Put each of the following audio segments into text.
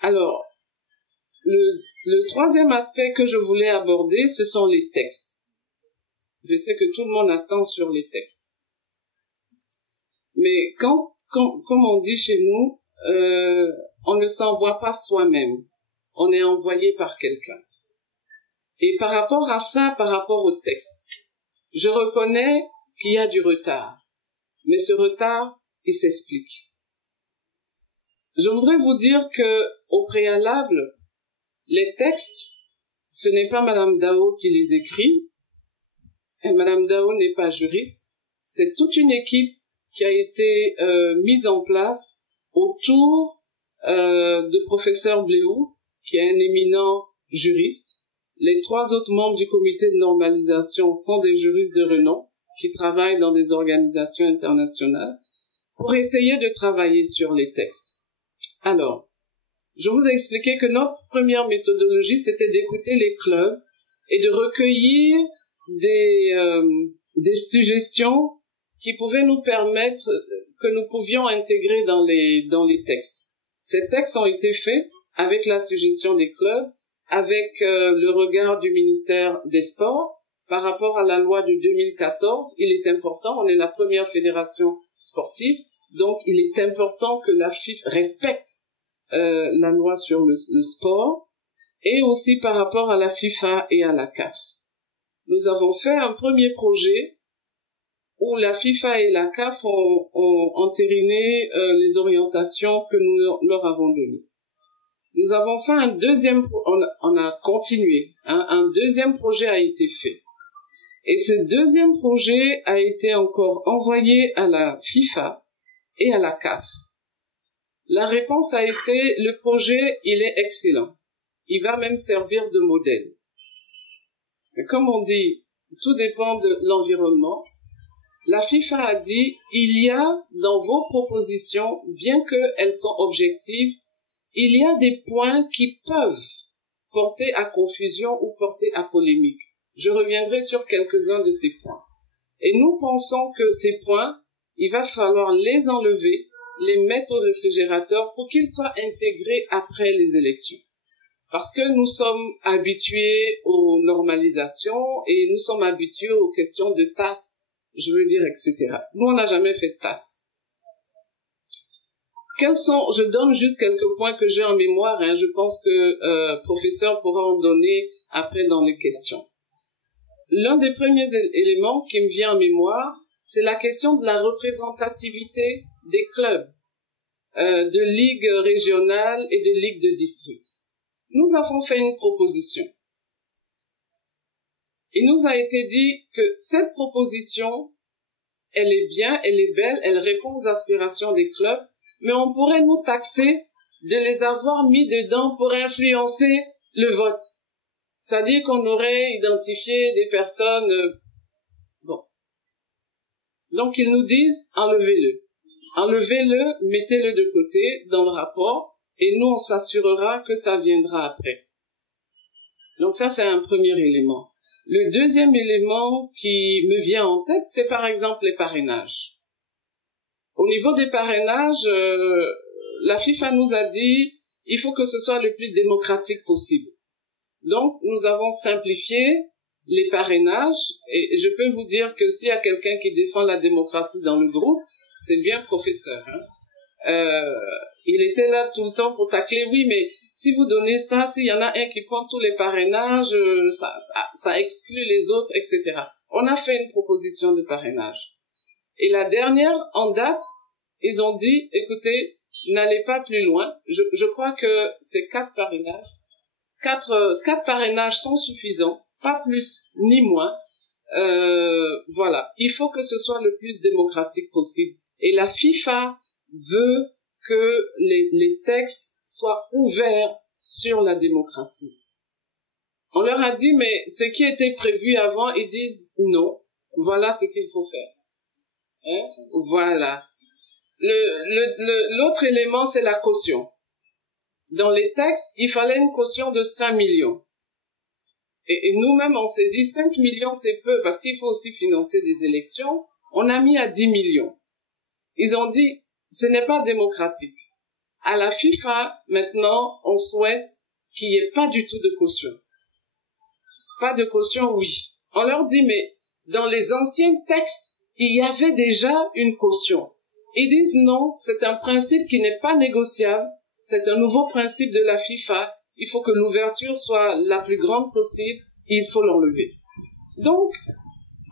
Alors, le troisième aspect que je voulais aborder, ce sont les textes. Je sais que tout le monde attend sur les textes. Mais comme on dit chez nous, on ne s'envoie pas soi-même. On est envoyé par quelqu'un. Et par rapport à ça, par rapport au texte, je reconnais qu'il y a du retard. Mais ce retard, il s'explique. Je voudrais vous dire que, au préalable, les textes, ce n'est pas Madame Dao qui les écrit, et Madame Dao n'est pas juriste, c'est toute une équipe qui a été mise en place autour de professeur Bléou, qui est un éminent juriste. Les 3 autres membres du comité de normalisation sont des juristes de renom qui travaillent dans des organisations internationales pour essayer de travailler sur les textes. Alors, je vous ai expliqué que notre première méthodologie, c'était d'écouter les clubs et de recueillir des suggestions qui pouvaient nous permettre, que nous pouvions intégrer dans les textes. Ces textes ont été faits avec la suggestion des clubs, avec le regard du ministère des Sports. Par rapport à la loi de 2014, il est important, on est la première fédération sportive, donc il est important que la FIFA respecte la loi sur le sport, et aussi par rapport à la FIFA et à la CAF. Nous avons fait un premier projet où la FIFA et la CAF ont entériné les orientations que nous leur avons données. Nous avons fait un deuxième, on a continué, hein, un deuxième projet a été fait. Et ce deuxième projet a été encore envoyé à la FIFA et à la CAF. La réponse a été, le projet, il est excellent. Il va même servir de modèle. Mais comme on dit, tout dépend de l'environnement. La FIFA a dit, il y a dans vos propositions, bien qu'elles sont objectives, il y a des points qui peuvent porter à confusion ou porter à polémique. Je reviendrai sur quelques-uns de ces points. Et nous pensons que ces points, il va falloir les enlever, les mettre au réfrigérateur pour qu'ils soient intégrés après les élections. Parce que nous sommes habitués aux normalisations et nous sommes habitués aux questions de TAS, je veux dire, etc. Nous, on n'a jamais fait de TAS. Je donne juste quelques points que j'ai en mémoire, hein, je pense que professeur pourra en donner après dans les questions. L'un des premiers éléments qui me vient en mémoire, c'est la question de la représentativité des clubs, de ligues régionales et de ligues de district. Nous avons fait une proposition. Il nous a été dit que cette proposition, elle est bien, elle est belle, elle répond aux aspirations des clubs, mais on pourrait nous taxer de les avoir mis dedans pour influencer le vote. C'est-à-dire qu'on aurait identifié des personnes... bon. Donc ils nous disent, enlevez-le. Enlevez-le, mettez-le de côté dans le rapport, et nous on s'assurera que ça viendra après. Donc ça c'est un premier élément. Le deuxième élément qui me vient en tête, c'est par exemple les parrainages. Au niveau des parrainages, la FIFA nous a dit, il faut que ce soit le plus démocratique possible. Donc, nous avons simplifié les parrainages, et je peux vous dire que s'il y a quelqu'un qui défend la démocratie dans le groupe, c'est bien professeur. Hein. Il était là tout le temps pour tacler, oui, mais si vous donnez ça, s'il y en a un qui prend tous les parrainages, ça exclut les autres, etc. On a fait une proposition de parrainage. Et la dernière, en date, ils ont dit, écoutez, n'allez pas plus loin. Je crois que c'est 4 parrainages. 4 parrainages sont suffisants, pas plus ni moins. Voilà, il faut que ce soit le plus démocratique possible. Et la FIFA veut que les textes soient ouverts sur la démocratie. On leur a dit, mais ce qui était prévu avant, ils disent non, voilà ce qu'il faut faire. Hein? Voilà. L'autre élément, c'est la caution. Dans les textes, il fallait une caution de 5 millions. Et nous-mêmes, on s'est dit 5 millions, c'est peu, parce qu'il faut aussi financer des élections. On a mis à 10 millions. Ils ont dit, ce n'est pas démocratique. À la FIFA, maintenant, on souhaite qu'il n'y ait pas du tout de caution. Pas de caution, oui. On leur dit, mais dans les anciens textes, il y avait déjà une caution. Ils disent non, c'est un principe qui n'est pas négociable, c'est un nouveau principe de la FIFA, il faut que l'ouverture soit la plus grande possible, il faut l'enlever. Donc,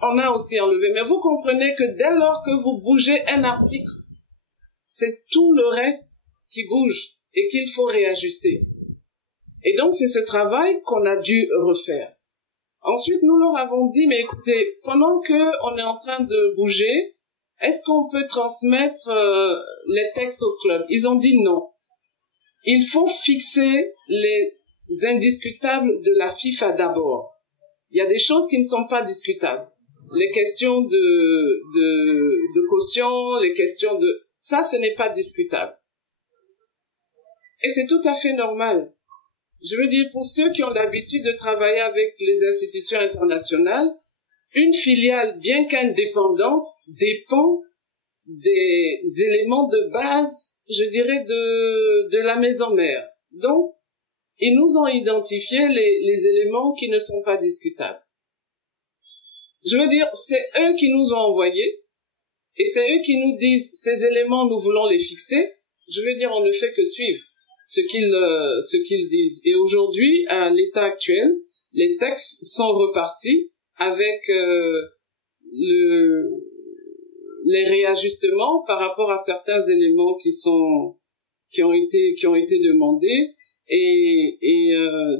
on a aussi enlevé. Mais vous comprenez que dès lors que vous bougez un article, c'est tout le reste qui bouge et qu'il faut réajuster. Et donc, c'est ce travail qu'on a dû refaire. Ensuite, nous leur avons dit, mais écoutez, pendant qu'on est en train de bouger, est-ce qu'on peut transmettre les textes au club? Ils ont dit non. Il faut fixer les indiscutables de la FIFA d'abord. Il y a des choses qui ne sont pas discutables. Les questions de caution, les questions de... Ça, ce n'est pas discutable. Et c'est tout à fait normal. Je veux dire, pour ceux qui ont l'habitude de travailler avec les institutions internationales, une filiale, bien qu'indépendante, dépend des éléments de base, je dirais, de la maison mère. Donc, ils nous ont identifié les éléments qui ne sont pas discutables. Je veux dire, c'est eux qui nous ont envoyés, et c'est eux qui nous disent, ces éléments, nous voulons les fixer. Je veux dire, on ne fait que suivre ce qu'ils disent. Et aujourd'hui, à l'état actuel, les textes sont repartis avec les réajustements par rapport à certains éléments qui ont été demandés.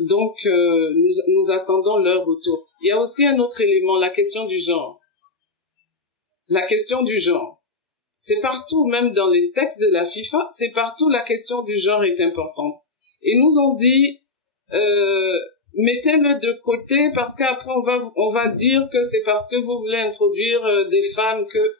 Donc, nous attendons leur retour. Il y a aussi un autre élément, la question du genre. La question du genre. C'est partout, même dans les textes de la FIFA, c'est partout la question du genre est importante. Ils nous ont dit, mettez-le de côté parce qu'après on va dire que c'est parce que vous voulez introduire des femmes que...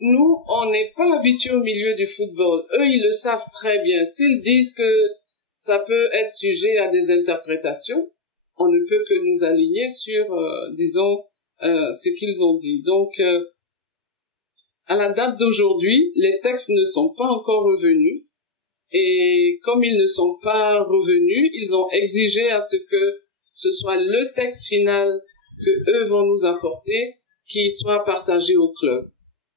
Nous, on n'est pas habitués au milieu du football. Eux, ils le savent très bien. S'ils disent que ça peut être sujet à des interprétations, on ne peut que nous aligner sur, disons, ce qu'ils ont dit. Donc, à la date d'aujourd'hui, les textes ne sont pas encore revenus. Et comme ils ne sont pas revenus, ils ont exigé à ce que ce soit le texte final que eux vont nous apporter qui soit partagé au club.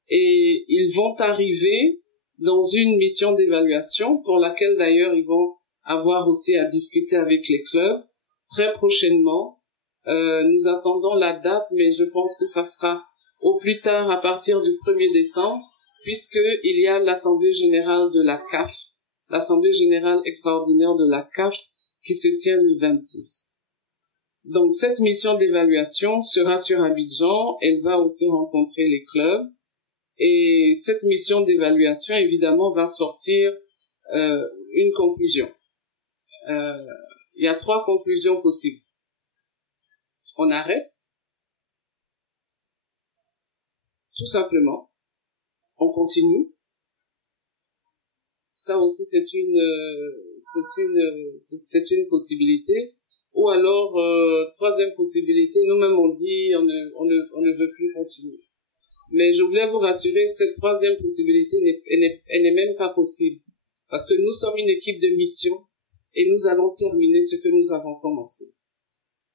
Et ils vont arriver dans une mission d'évaluation pour laquelle d'ailleurs ils vont avoir aussi à discuter avec les clubs très prochainement. Nous attendons la date, mais je pense que ça sera au plus tard à partir du 1er décembre, puisqu'il y a l'Assemblée générale de la CAF, l'Assemblée générale extraordinaire de la CAF, qui se tient le 26. Donc cette mission d'évaluation sera sur Abidjan, elle va aussi rencontrer les clubs, et cette mission d'évaluation, évidemment, va sortir une conclusion. Il y a 3 conclusions possibles. On arrête, tout simplement. On continue. Ça aussi, c'est une possibilité. Ou alors, 3e possibilité, nous-mêmes on dit, on ne veut plus continuer. Mais je voulais vous rassurer, cette 3e possibilité, elle n'est même pas possible. Parce que nous sommes une équipe de mission et nous allons terminer ce que nous avons commencé.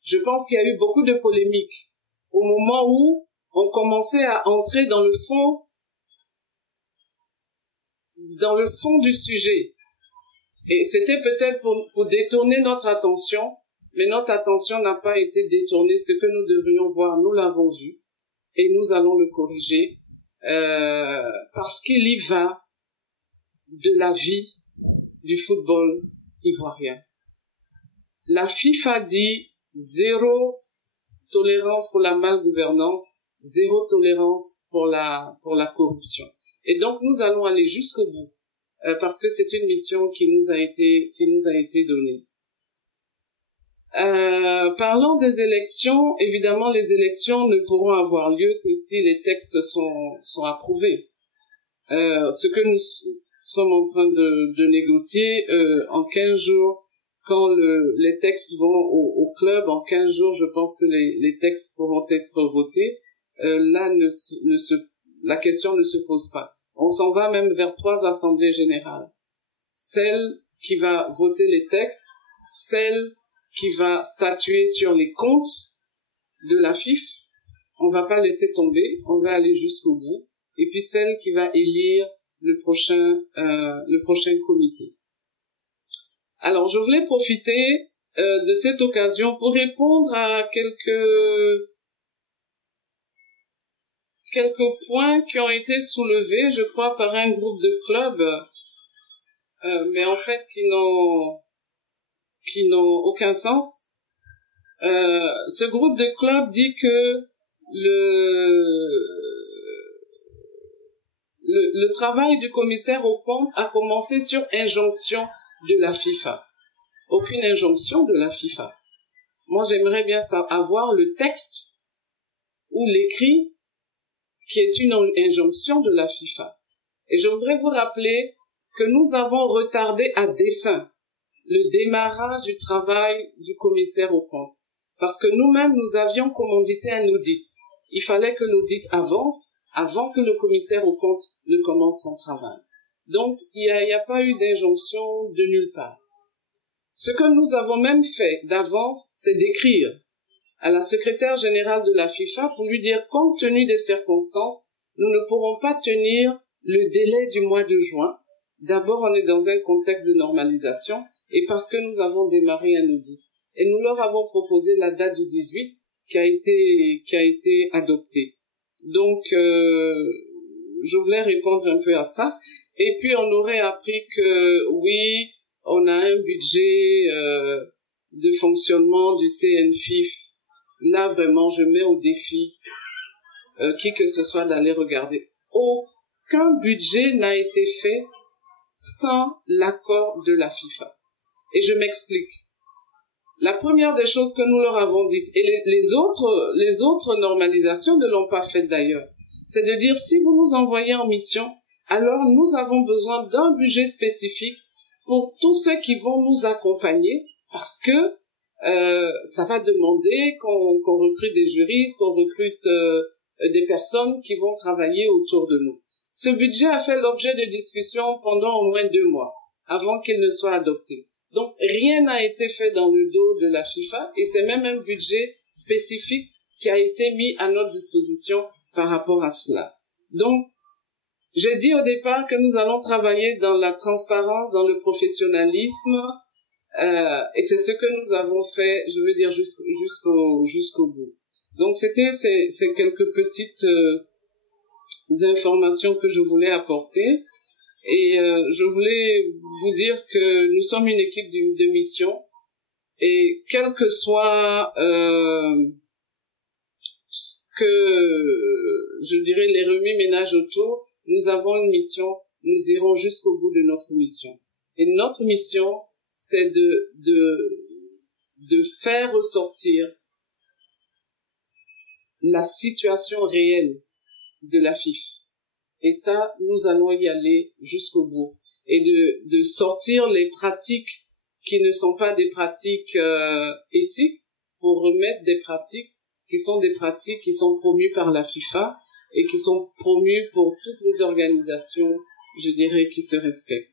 Je pense qu'il y a eu beaucoup de polémiques au moment où on commençait à entrer dans le fond du sujet. Et c'était peut-être pour détourner notre attention, mais notre attention n'a pas été détournée. Ce que nous devrions voir, nous l'avons vu. Et nous allons le corriger parce qu'il y va de la vie du football ivoirien. La FIFA dit 0 tolérance pour la malgouvernance, 0 tolérance pour la corruption. Et donc nous allons aller jusqu'au bout parce que c'est une mission qui nous a été donnée. Parlant des élections, évidemment, les élections ne pourront avoir lieu que si les textes sont approuvés. Ce que nous sommes en train de négocier, en 15 jours, quand les textes vont au club, en 15 jours, je pense que les textes pourront être votés. Là, la question ne se pose pas. On s'en va même vers 3 assemblées générales. celle qui va voter les textes, celle qui va statuer sur les comptes de la FIF. On va pas laisser tomber, on va aller jusqu'au bout. Et puis celle qui va élire le prochain comité. Alors, je voulais profiter de cette occasion pour répondre à quelques points qui ont été soulevés, je crois, par un groupe de clubs, mais en fait qui n'ont aucun sens. Ce groupe de clubs dit que le travail du commissaire aux comptes a commencé sur injonction de la FIFA. Aucune injonction de la FIFA. Moi, j'aimerais bien avoir le texte ou l'écrit qui est une injonction de la FIFA. Et je voudrais vous rappeler que nous avons retardé à dessein le démarrage du travail du commissaire aux comptes. Parce que nous-mêmes, nous avions commandité un audit. Il fallait que l'audit avance avant que le commissaire aux comptes ne commence son travail. Donc, il n'y a pas eu d'injonction de nulle part. Ce que nous avons même fait d'avance, c'est d'écrire à la secrétaire générale de la FIFA pour lui dire, compte tenu des circonstances, nous ne pourrons pas tenir le délai du mois de juin. D'abord, on est dans un contexte de normalisation et parce que nous avons démarré un audit. Et nous leur avons proposé la date du 18 qui a été adoptée. Donc, je voulais répondre un peu à ça. Et puis, on aurait appris que, oui, on a un budget de fonctionnement du CNFIF. Là, vraiment, je mets au défi qui que ce soit d'aller regarder. Aucun budget n'a été fait sans l'accord de la FIFA. Et je m'explique. La première des choses que nous leur avons dites, et les autres normalisations ne l'ont pas fait d'ailleurs, c'est de dire si vous nous envoyez en mission, alors nous avons besoin d'un budget spécifique pour tous ceux qui vont nous accompagner, parce que ça va demander qu'on recrute des juristes, qu'on recrute des personnes qui vont travailler autour de nous. Ce budget a fait l'objet de discussions pendant au moins 2 mois, avant qu'il ne soit adopté. Donc, rien n'a été fait dans le dos de la FIFA, et c'est même un budget spécifique qui a été mis à notre disposition par rapport à cela. Donc, j'ai dit au départ que nous allons travailler dans la transparence, dans le professionnalisme, et c'est ce que nous avons fait, je veux dire, jusqu'au bout. Donc, ces quelques petites informations que je voulais apporter. Et je voulais vous dire que nous sommes une équipe de mission, et quel que soit je dirais, les remue-ménages autour, nous avons une mission, nous irons jusqu'au bout de notre mission. Et notre mission, c'est de faire ressortir la situation réelle de la FIF. Et ça, nous allons y aller jusqu'au bout. Et de sortir les pratiques qui ne sont pas des pratiques éthiques pour remettre des pratiques qui sont des pratiques qui sont promues par la FIFA et qui sont promues pour toutes les organisations, je dirais, qui se respectent.